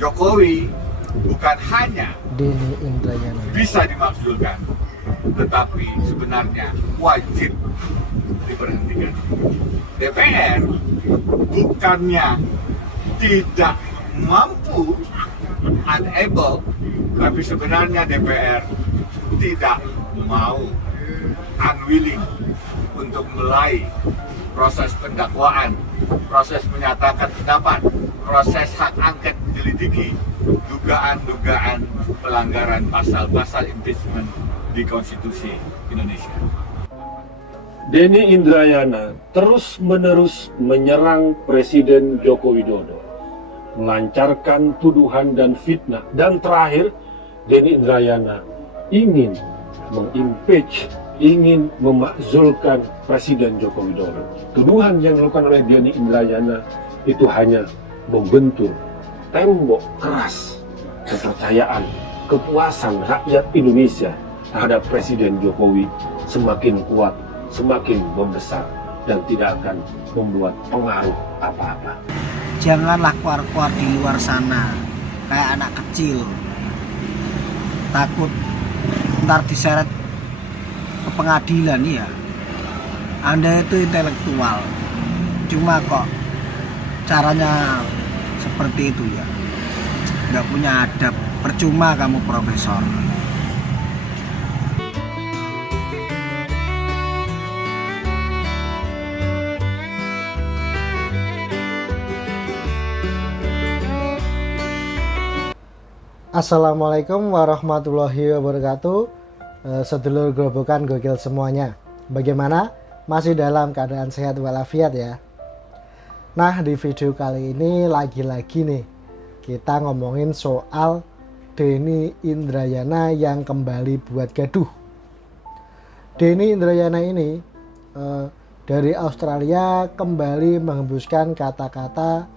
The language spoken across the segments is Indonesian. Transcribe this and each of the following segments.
Jokowi bukan hanya Denny Indrayana bisa dimakzulkan, tetapi sebenarnya wajib diberhentikan. DPR bukannya tidak mampu, unable, tapi sebenarnya DPR tidak mau, unwilling untuk mulai proses pendakwaan, proses menyatakan pendapat, proses hak angket menyelidiki dugaan-dugaan pelanggaran pasal-pasal impeachment di Konstitusi Indonesia. Denny Indrayana terus-menerus menyerang Presiden Joko Widodo, melancarkan tuduhan dan fitnah, dan terakhir Denny Indrayana ingin mengimpeach, ingin memakzulkan Presiden Joko Widodo. Tuduhan yang dilakukan oleh Denny Indrayana itu hanya membentur tembok keras kepercayaan, kepuasan rakyat Indonesia terhadap Presiden Jokowi semakin kuat, semakin membesar, dan tidak akan membuat pengaruh apa-apa. janganlah keluar-keluar di luar sana kayak anak kecil, takut ntar diseret ke pengadilan. Ya, Anda itu intelektual, cuma kok caranya seperti itu ya, nggak punya adab, percuma kamu profesor. Assalamualaikum warahmatullahi wabarakatuh. Sedulur gerobokan gokil semuanya, bagaimana? Masih dalam keadaan sehat walafiat ya? Nah, di video kali ini lagi-lagi nih kita ngomongin soal Denny Indrayana yang kembali buat gaduh. Denny Indrayana ini dari Australia kembali menghembuskan kata-kata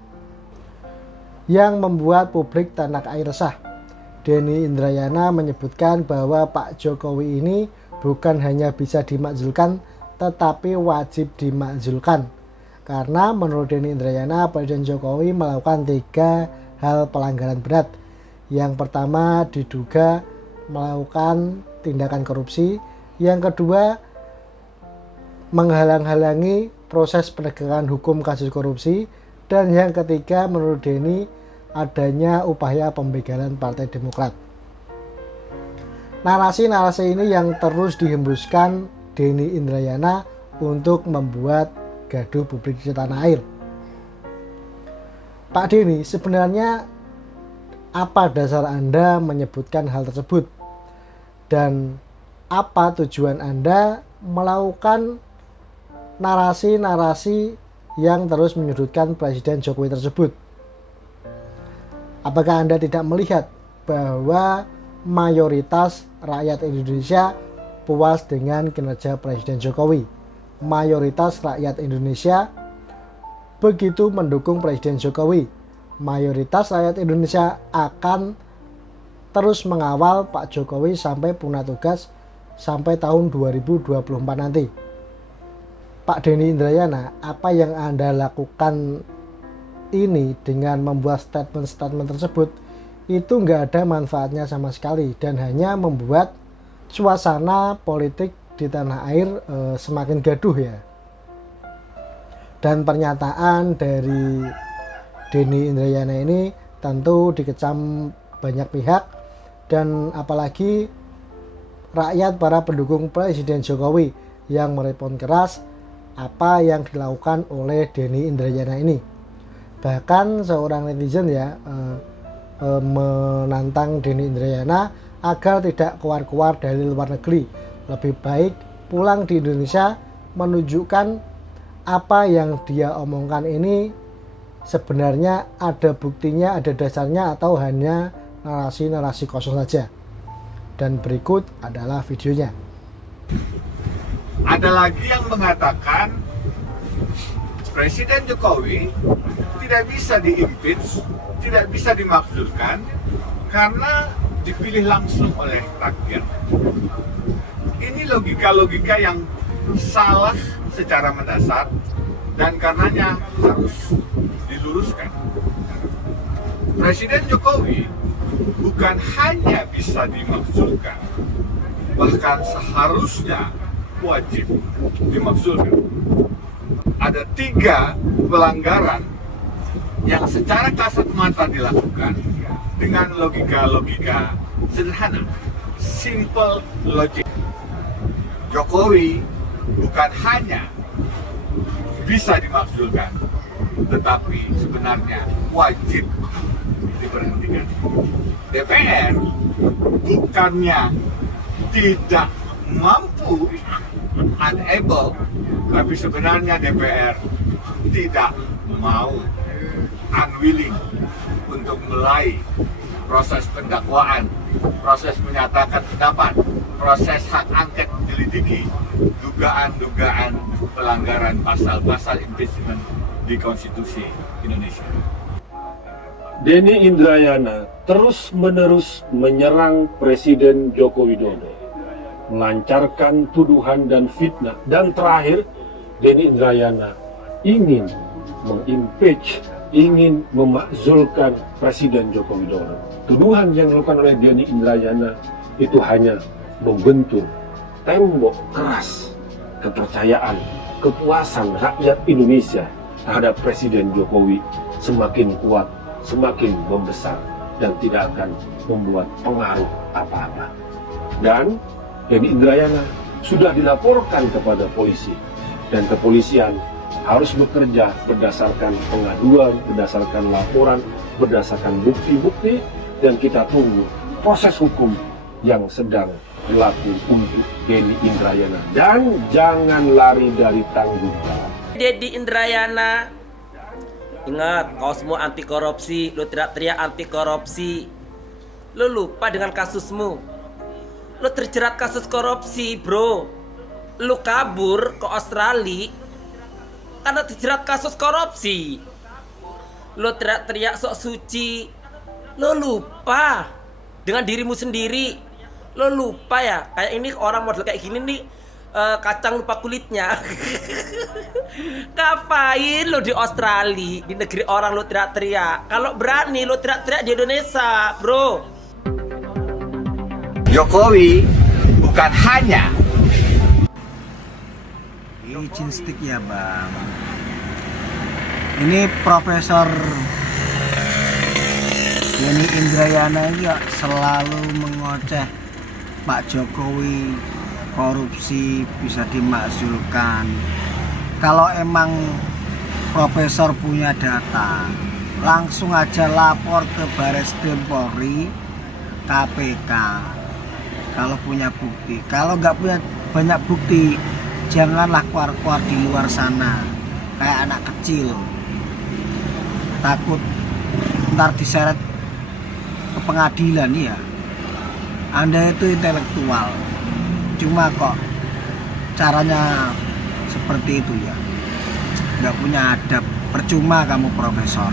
yang membuat publik tanah air resah. Denny Indrayana menyebutkan bahwa Pak Jokowi ini bukan hanya bisa dimakzulkan, tetapi wajib dimakzulkan. Karena menurut Denny Indrayana, Presiden Jokowi melakukan 3 hal pelanggaran berat. Yang pertama, diduga melakukan tindakan korupsi. Yang kedua, menghalang-halangi proses penegakan hukum kasus korupsi. Dan yang ketiga, menurut Denny, adanya upaya pembegalan Partai Demokrat. Narasi-narasi ini yang terus dihembuskan Denny Indrayana untuk membuat gaduh publik di tanah air. Pak Denny, sebenarnya apa dasar Anda menyebutkan hal tersebut? Dan apa tujuan Anda melakukan narasi-narasi yang terus menyudutkan Presiden Jokowi tersebut? Apakah Anda tidak melihat bahwa mayoritas rakyat Indonesia puas dengan kinerja Presiden Jokowi? Mayoritas rakyat Indonesia begitu mendukung Presiden Jokowi. Mayoritas rakyat Indonesia akan terus mengawal Pak Jokowi sampai punah tugas sampai tahun 2024 nanti. Pak Denny Indrayana, apa yang Anda lakukan ini dengan membuat statement-statement tersebut itu nggak ada manfaatnya sama sekali dan hanya membuat suasana politik di tanah air semakin gaduh ya. Dan pernyataan dari Denny Indrayana ini tentu dikecam banyak pihak, dan apalagi rakyat para pendukung Presiden Jokowi yang merespon keras apa yang dilakukan oleh Denny Indrayana ini. Bahkan seorang netizen ya menantang Denny Indrayana agar tidak keluar-keluar dari luar negeri, lebih baik pulang di Indonesia menunjukkan apa yang dia omongkan ini sebenarnya ada buktinya, ada dasarnya, atau hanya narasi-narasi kosong saja. Dan berikut adalah videonya. Ada lagi yang mengatakan Presiden Jokowi tidak bisa diimpeach, tidak bisa dimakzulkan karena dipilih langsung oleh rakyat. Ini logika-logika yang salah secara mendasar dan karenanya harus diluruskan. Presiden Jokowi bukan hanya bisa dimakzulkan, bahkan seharusnya wajib dimakzulkan. Ada 3 pelanggaran yang secara kasat mata dilakukan dengan logika-logika sederhana, simple logic. Jokowi bukan hanya bisa dimakzulkan, tetapi sebenarnya wajib diberhentikan. DPR bukannya tidak mampu, unable, tapi sebenarnya DPR tidak mau, unwilling untuk mulai proses pendakwaan, proses menyatakan pendapat, proses hak angket menyelidiki dugaan-dugaan pelanggaran pasal-pasal impeachment di Konstitusi Indonesia. Denny Indrayana terus-menerus menyerang Presiden Joko Widodo, melancarkan tuduhan dan fitnah, dan terakhir Denny Indrayana ingin mengimpeach, ingin memakzulkan Presiden Joko Widodo. Tuduhan yang dilakukan oleh Denny Indrayana itu hanya membentur tembok keras kepercayaan, kepuasan rakyat Indonesia terhadap Presiden Jokowi semakin kuat, semakin membesar, dan tidak akan membuat pengaruh apa-apa. Dan Denny Indrayana sudah dilaporkan kepada polisi, dan kepolisian harus bekerja berdasarkan pengaduan, berdasarkan laporan, berdasarkan bukti-bukti, dan kita tunggu proses hukum yang sedang berlaku untuk Denny Indrayana. Dan jangan lari dari tanggung jawab. Denny Indrayana, ingat, kau semua anti korupsi, lo teriak-teriak anti korupsi. Lo lupa dengan kasusmu. Lo terjerat kasus korupsi, bro. Lo kabur ke Australia karena terjerat kasus korupsi. Lo teriak-teriak sok suci. Lo lupa dengan dirimu sendiri. Lo lupa ya, kayak ini orang model kayak gini nih, kacang lupa kulitnya. Ngapain lo di Australia, di negeri orang lo teriak-teriak? Kalau berani lo teriak-teriak di Indonesia, bro. Jokowi bukan hanya Izin stick ya bang. Ini Profesor Denny Indrayana ini selalu mengoceh Pak Jokowi, korupsi bisa dimakzulkan. Kalau emang Profesor punya data, langsung aja lapor ke Bareskrim Polri, KPK. Kalau punya bukti, kalau nggak punya banyak bukti, janganlah keluar-keluar di luar sana kayak anak kecil, takut ntar diseret ke pengadilan. Ya, Anda itu intelektual, cuma kok caranya seperti itu ya, nggak punya adab. Percuma kamu profesor.